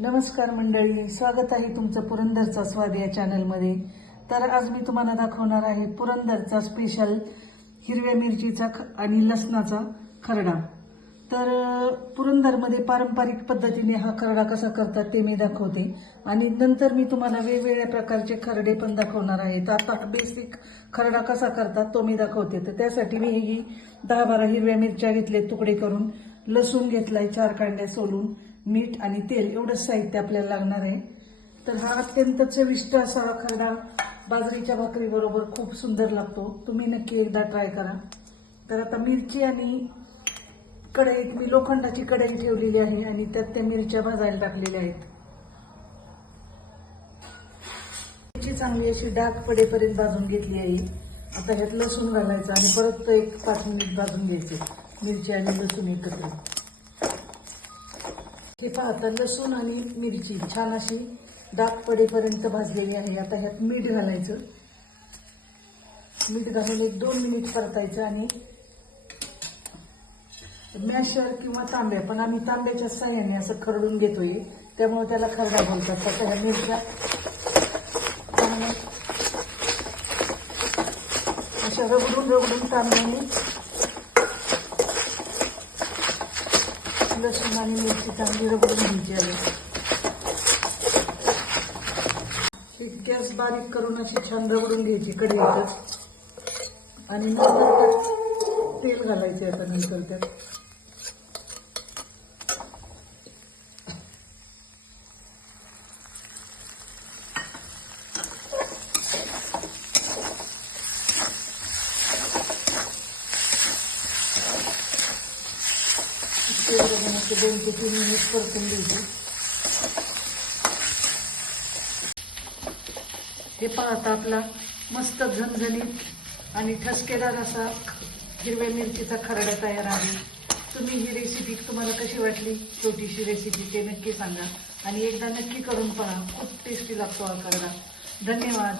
नमस्कार मंडळी स्वागत आहे तुमचं पुरंदरचा स्वाद या चॅनलमध्ये. तर आज मी तुम्हाला दाखवणार आहे पुरंदरचा स्पेशल हिरव्या मिरचीचा ख- आणि लसणाचा खरडा. तर पुरंदरमध्ये पारंपरिक पद्धतीने हा खरडा कसा करतात ते मी दाखवते. आणि नंतर मी तुम्हाला वेगवेगळ्या प्रकारचे खरडे पण दाखवणार आहे. तर आता बेसिक खरडा कसा करतात तो मी दाखवते. तर त्यासाठी मी ही दहा बारा हिरव्या मिरच्या घेतले तुकडे करून. लसूण घेतलाय चार कांड्या सोलून. मीठ आणि तेल एवढंच साहित्य आपल्याला लागणार आहे. तर हा अत्यंत चविष्ट असा हा खरडा बाजरीच्या भाकरीबरोबर खूप सुंदर लागतो. तुम्ही नक्की एकदा ट्राय करा. तर आता मिरची आणि कढईत मी लोखंडाची कढई ठेवलेली आहे आणि त्यात त्या मिरच्या भाजायला टाकलेल्या आहेत. मिरची चांगली अशी डाग पडेपर्यंत भाजून घेतली आहे. आता ह्यात लसूण घालायचं आणि परत एक पाच मिनिट भाजून घ्यायचे. मिरची आणि लसूण एकत्र. हे आता लसूण आणि मिरची छान अशी दाग पडेपर्यंत भाजलेली आहे. आता ह्यात मीठ घालायचं. मीठ घालून एक दोन मिनिट परतायचं आणि मॅशर किंवा तांब्या पण आम्ही तांब्याच्या साह्याने असं खरडून घेतोय. त्यामुळे त्याला खरडा बोलतात. आता ह्या मिरच्या अशा रगडून रगडून तांब्याने लसूण आणि मिरची चांगली रगडून घ्यायची आहे इतक्याच गॅस बारीक करून अशी छान रगडून घ्यायची कढईतच आणि नंतर तेल घालायचे आता नंतर त्यात. तेल घालून दोन ते तीन मिनिट परतून घ्यायचे हे पाहता आपला मस्त झणझणीत आणि ठसकेदार असा हिरव्या मिरचीचा खरडा तयार आहे. तुम्ही ही रेसिपी तुम्हाला कशी वाटली? छोटीशी रेसिपी ते नक्की सांगा. आणि एकदा नक्की करून पहा. खूप टेस्टी लागतो हा खरडा. धन्यवाद.